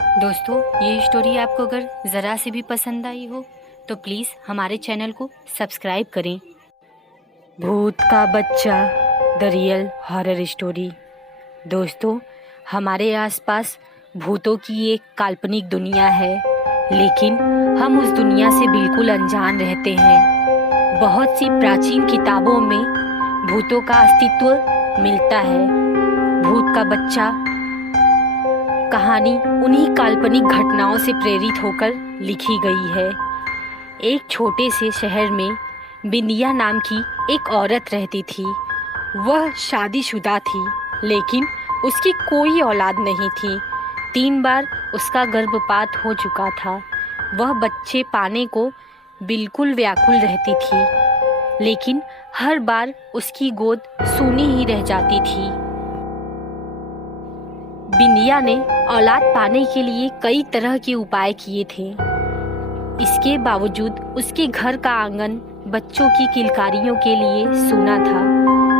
दोस्तों, ये स्टोरी आपको अगर ज़रा से भी पसंद आई हो तो प्लीज़ हमारे चैनल को सब्सक्राइब करें। भूत का बच्चा द रियल हॉरर स्टोरी। दोस्तों, हमारे आसपास भूतों की एक काल्पनिक दुनिया है, लेकिन हम उस दुनिया से बिल्कुल अनजान रहते हैं। बहुत सी प्राचीन किताबों में भूतों का अस्तित्व मिलता है। भूत का बच्चा कहानी उन्हीं काल्पनिक घटनाओं से प्रेरित होकर लिखी गई है। एक छोटे से शहर में बिंदिया नाम की एक औरत रहती थी। वह शादीशुदा थी, लेकिन उसकी कोई औलाद नहीं थी। 3 बार उसका गर्भपात हो चुका था। वह बच्चे पाने को बिल्कुल व्याकुल रहती थी, लेकिन हर बार उसकी गोद सूनी ही रह जाती थी। बिंदिया ने औलाद पाने के लिए कई तरह के उपाय किए थे। इसके बावजूद उसके घर का आंगन बच्चों की किलकारियों के लिए सूना था।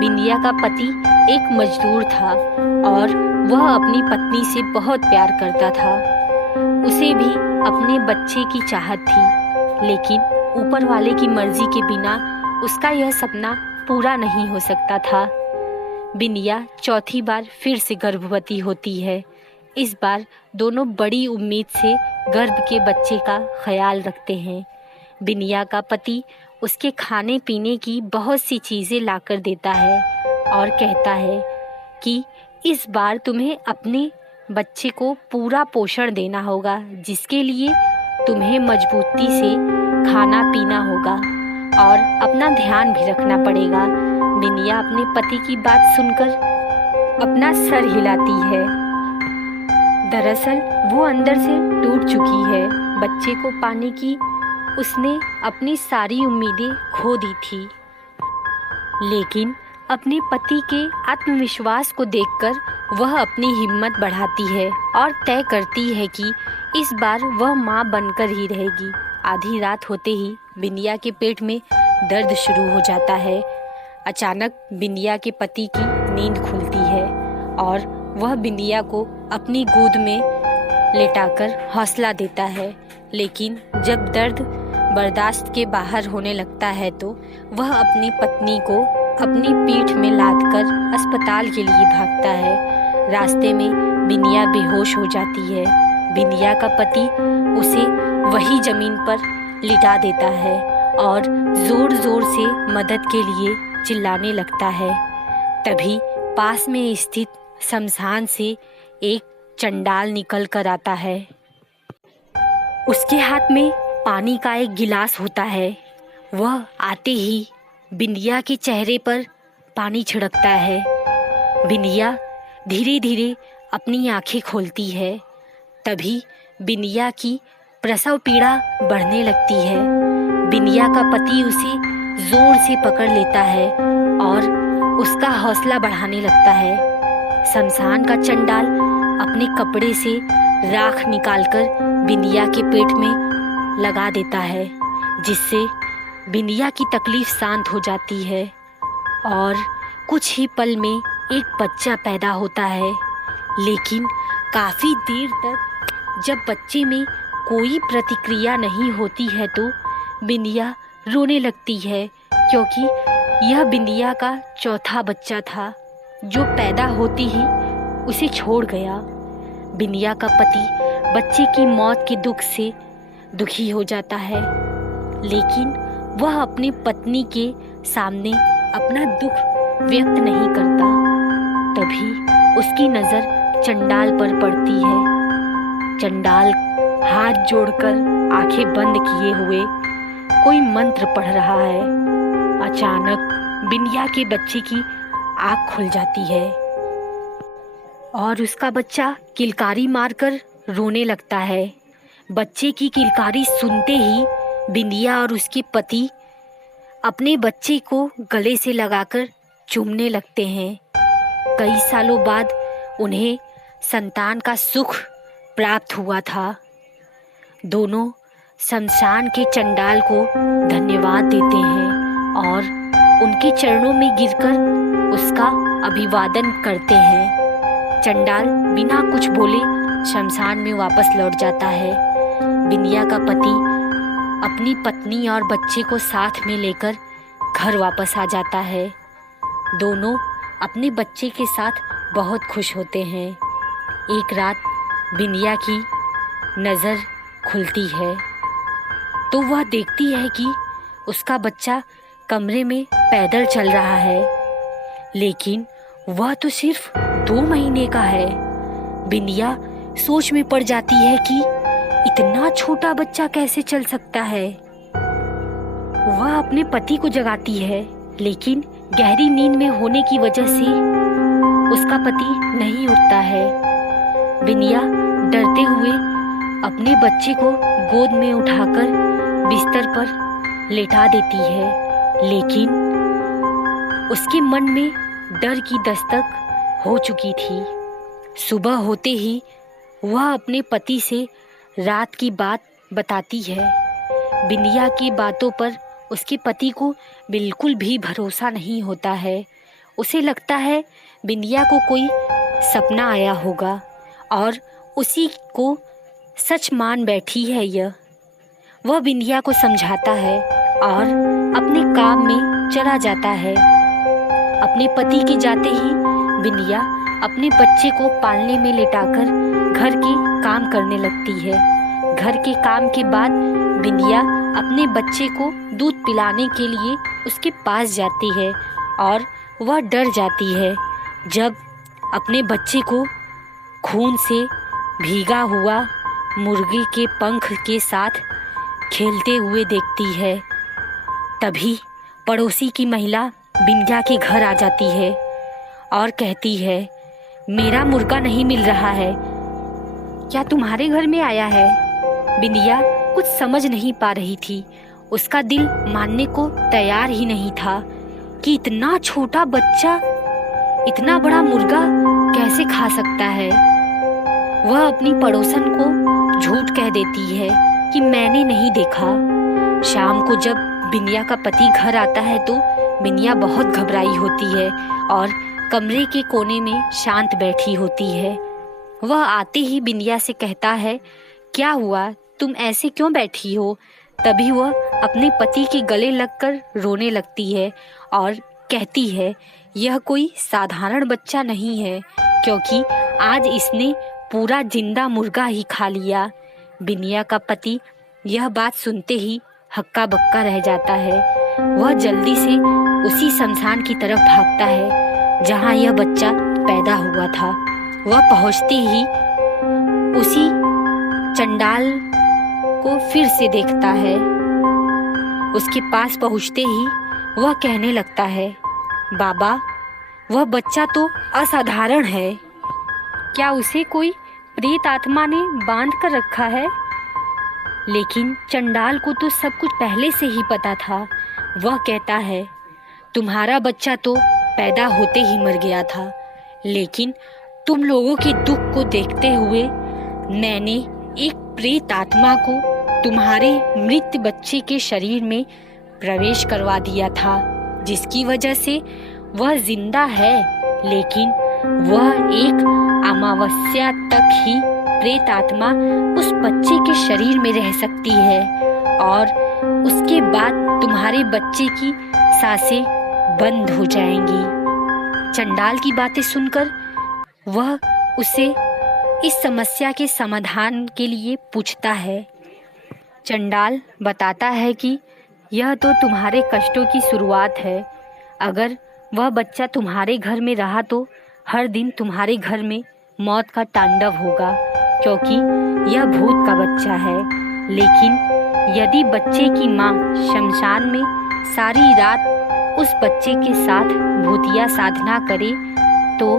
बिंदिया का पति एक मजदूर था और वह अपनी पत्नी से बहुत प्यार करता था। उसे भी अपने बच्चे की चाहत थी, लेकिन ऊपर वाले की मर्जी के बिना उसका यह सपना पूरा नहीं हो सकता था। बिंदिया चौथी बार फिर से गर्भवती होती है। इस बार दोनों बड़ी उम्मीद से गर्भ के बच्चे का ख्याल रखते हैं। बिंदिया का पति उसके खाने पीने की बहुत सी चीज़ें लाकर देता है और कहता है कि इस बार तुम्हें अपने बच्चे को पूरा पोषण देना होगा, जिसके लिए तुम्हें मजबूती से खाना पीना होगा और अपना ध्यान भी रखना पड़ेगा। बिंदिया अपने पति की बात सुनकर अपना सर हिलाती है। दरअसल वो अंदर से टूट चुकी है। बच्चे को पाने की उसने अपनी सारी उम्मीदें खो दी थी, लेकिन अपने पति के आत्मविश्वास को देखकर वह अपनी हिम्मत बढ़ाती है और तय करती है कि इस बार वह मां बनकर ही रहेगी। आधी रात होते ही बिंदिया के पेट में दर्द शुरू हो जाता है। अचानक बिंदिया के पति की नींद खुलती है और वह बिंदिया को अपनी गोद में लेटाकर हौसला देता है, लेकिन जब दर्द बर्दाश्त के बाहर होने लगता है तो वह अपनी पत्नी को अपनी पीठ में लादकर अस्पताल के लिए भागता है। रास्ते में बिंदिया बेहोश हो जाती है। बिंदिया का पति उसे वही जमीन पर लिटा देता है और जोर जोर से मदद के लिए चिल्लाने लगता है। तभी पास में स्थित शमशान से एक चंडाल निकल कर आता है। उसके हाथ में पानी का एक गिलास होता है। वह आते ही बिंदिया के चेहरे पर पानी छिड़कता है। बिंदिया धीरे धीरे अपनी आंखें खोलती है। तभी बिंदिया की प्रसव पीड़ा बढ़ने लगती है। बिंदिया का पति उसे जोर से पकड़ लेता है और उसका हौसला बढ़ाने लगता है। शमशान का चंडाल अपने कपड़े से राख निकालकर बिंदिया के पेट में लगा देता है, जिससे बिंदिया की तकलीफ शांत हो जाती है और कुछ ही पल में एक बच्चा पैदा होता है। लेकिन काफ़ी देर तक जब बच्चे में कोई प्रतिक्रिया नहीं होती है तो बिंदिया रोने लगती है, क्योंकि यह बिंदिया का चौथा बच्चा था जो पैदा होते ही उसे छोड़ गया। बिंदिया का पति बच्चे की मौत के दुख से दुखी हो जाता है, लेकिन वह अपनी पत्नी के सामने अपना दुख व्यक्त नहीं करता। तभी उसकी नज़र चंडाल पर पड़ती है। चंडाल हाथ जोड़कर आंखें बंद किए हुए कोई मंत्र पढ़ रहा है। अचानक बिंदिया के बच्चे की आँख खुल जाती है और उसका बच्चा किलकारी मारकर रोने लगता है। बच्चे की किलकारी सुनते ही बिंदिया और उसके पति अपने बच्चे को गले से लगाकर चूमने लगते हैं। कई सालों बाद उन्हें संतान का सुख प्राप्त हुआ था। दोनों शमशान के चंडाल को धन्यवाद देते हैं और उनके चरणों में गिरकर उसका अभिवादन करते हैं। चंडाल बिना कुछ बोले शमशान में वापस लौट जाता है। बिंदिया का पति अपनी पत्नी और बच्चे को साथ में लेकर घर वापस आ जाता है। दोनों अपने बच्चे के साथ बहुत खुश होते हैं। एक रात बिंदिया की नज़र खुलती है तो वह देखती है कि उसका बच्चा कमरे में पैदल चल रहा है, लेकिन वह तो सिर्फ 2 महीने का है। बिंदिया सोच में पड़ जाती है कि इतना छोटा बच्चा कैसे चल सकता है। वह अपने पति को जगाती है, लेकिन गहरी नींद में होने की वजह से उसका पति नहीं उठता है। बिंदिया डरते हुए अपने बच्चे को गोद में उठाकर बिस्तर पर लेटा देती है, लेकिन उसके मन में डर की दस्तक हो चुकी थी। सुबह होते ही वह अपने पति से रात की बात बताती है। बिंदिया की बातों पर उसके पति को बिल्कुल भी भरोसा नहीं होता है। उसे लगता है बिंदिया को कोई सपना आया होगा और उसी को सच मान बैठी है यह। वह बिंदिया को समझाता है और अपने काम में चला जाता है। अपने पति के जाते ही बिंदिया अपने बच्चे को पालने में लेटाकर घर के काम करने लगती है। घर के काम के बाद बिंदिया अपने बच्चे को दूध पिलाने के लिए उसके पास जाती है और वह डर जाती है जब अपने बच्चे को खून से भीगा हुआ मुर्गी के पंख के साथ खेलते हुए देखती है। तभी पड़ोसी की महिला बिंदिया के घर आ जाती है और कहती है, मेरा मुर्गा नहीं मिल रहा है, क्या तुम्हारे घर में आया है? बिंदिया कुछ समझ नहीं पा रही थी। उसका दिल मानने को तैयार ही नहीं था कि इतना छोटा बच्चा इतना बड़ा मुर्गा कैसे खा सकता है। वह अपनी पड़ोसन को झूठ कह देती है कि मैंने नहीं देखा। शाम को जब बिंदिया का पति घर आता है तो बिंदिया बहुत घबराई होती है और कमरे के कोने में शांत बैठी होती है। वह आते ही बिंदिया से कहता है, क्या हुआ, तुम ऐसे क्यों बैठी हो? तभी वह अपने पति के गले लगकर रोने लगती है और कहती है, यह कोई साधारण बच्चा नहीं है, क्योंकि आज इसने पूरा जिंदा मुर्गा ही खा लिया। बिंदिया का पति यह बात सुनते ही हक्का बक्का रह जाता है। वह जल्दी से उसी शमशान की तरफ भागता है जहाँ यह बच्चा पैदा हुआ था। वह पहुँचते ही उसी चंडाल को फिर से देखता है। उसके पास पहुँचते ही वह कहने लगता है, बाबा, वह बच्चा तो असाधारण है, क्या उसे कोई प्रेत आत्मा ने बांध कर रखा है? लेकिन चंडाल को तो सब कुछ पहले से ही पता था। वह कहता है, तुम्हारा बच्चा तो पैदा होते ही मर गया था, लेकिन तुम लोगों के दुख को देखते हुए मैंने एक प्रेत आत्मा को तुम्हारे मृत बच्चे के शरीर में प्रवेश करवा दिया था, जिसकी वजह से वह जिंदा है, लेकिन वह एक अमावस्या तक ही प्रेत आत्मा उस बच्चे के शरीर में रह सकती है और उसके बाद तुम्हारे बच्चे की सांसें बंद हो जाएंगी। चंडाल की बातें सुनकर वह उसे इस समस्या के समाधान के लिए पूछता है। चंडाल बताता है कि यह तो तुम्हारे कष्टों की शुरुआत है। अगर वह बच्चा तुम्हारे घर में रहा तो हर दिन तुम्हारे घर में मौत का तांडव होगा, क्योंकि यह भूत का बच्चा है। लेकिन यदि बच्चे की माँ शमशान में सारी रात उस बच्चे के साथ भूतिया साधना करे तो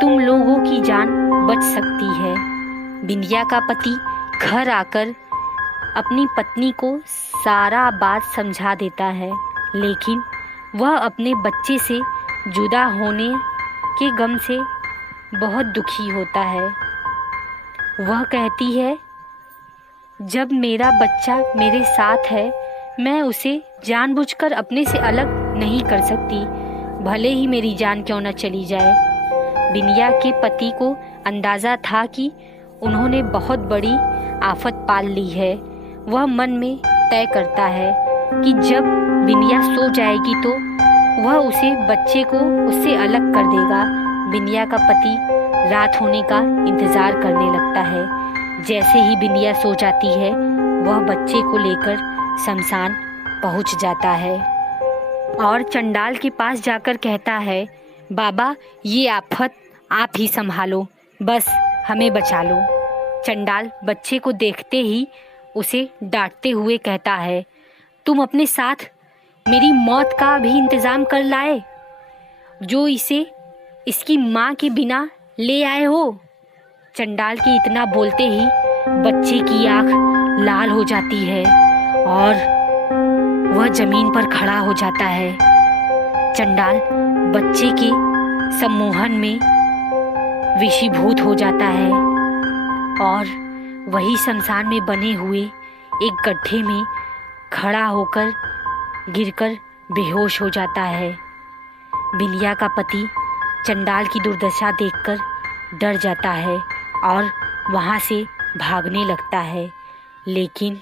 तुम लोगों की जान बच सकती है। बिंदिया का पति घर आकर अपनी पत्नी को सारा बात समझा देता है, लेकिन वह अपने बच्चे से जुदा होने के गम से बहुत दुखी होता है। वह कहती है, जब मेरा बच्चा मेरे साथ है, मैं उसे जानबूझकर अपने से अलग नहीं कर सकती, भले ही मेरी जान क्यों न चली जाए। बिंदिया के पति को अंदाज़ा था कि उन्होंने बहुत बड़ी आफत पाल ली है। वह मन में तय करता है कि जब बिनिया सो जाएगी तो वह उसे बच्चे को उससे अलग कर देगा। बिनिया का पति रात होने का इंतज़ार करने लगता है। जैसे ही बिनिया सो जाती है वह बच्चे को लेकर शमशान पहुंच जाता है और चंडाल के पास जाकर कहता है, बाबा ये आफत आप ही संभालो, बस हमें बचा लो। चंडाल बच्चे को देखते ही उसे डांटते हुए कहता है, तुम अपने साथ मेरी मौत का भी इंतज़ाम कर लाए, जो इसे इसकी माँ के बिना ले आए हो। चंडाल के इतना बोलते ही बच्चे की आँख लाल हो जाती है और वह जमीन पर खड़ा हो जाता है। चंडाल बच्चे के सम्मोहन में वशीभूत हो जाता है और वही शमशान में बने हुए एक गड्ढे में खड़ा होकर गिरकर बेहोश हो जाता है। बिनिया का पति चंडाल की दुर्दशा देखकर डर जाता है और वहाँ से भागने लगता है, लेकिन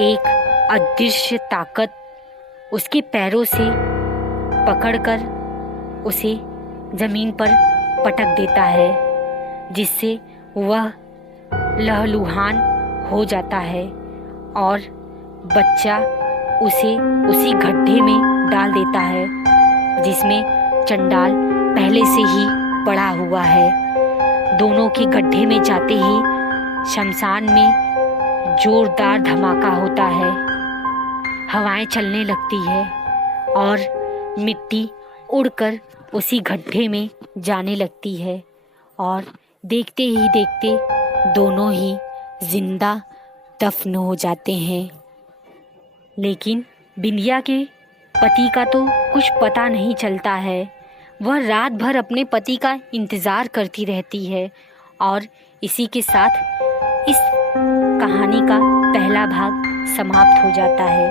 एक अदृश्य ताकत उसके पैरों से पकड़कर उसे ज़मीन पर पटक देता है, जिससे वह लहलुहान हो जाता है और बच्चा उसे उसी गड्ढे में डाल देता है जिसमें चंडाल पहले से ही पड़ा हुआ है। दोनों के गड्ढे में जाते ही शमशान में जोरदार धमाका होता है। हवाएं चलने लगती है और मिट्टी उड़कर उसी गड्ढे में जाने लगती है और देखते ही देखते दोनों ही जिंदा दफन हो जाते हैं। लेकिन बिनिया के पति का तो कुछ पता नहीं चलता है। वह रात भर अपने पति का इंतज़ार करती रहती है और इसी के साथ इस कहानी का पहला भाग समाप्त हो जाता है।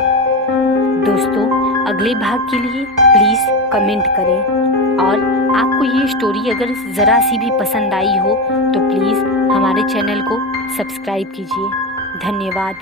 दोस्तों, अगले भाग के लिए प्लीज़ कमेंट करें और आपको ये स्टोरी अगर ज़रा सी भी पसंद आई हो तो प्लीज़ हमारे चैनल को सब्सक्राइब कीजिए। धन्यवाद।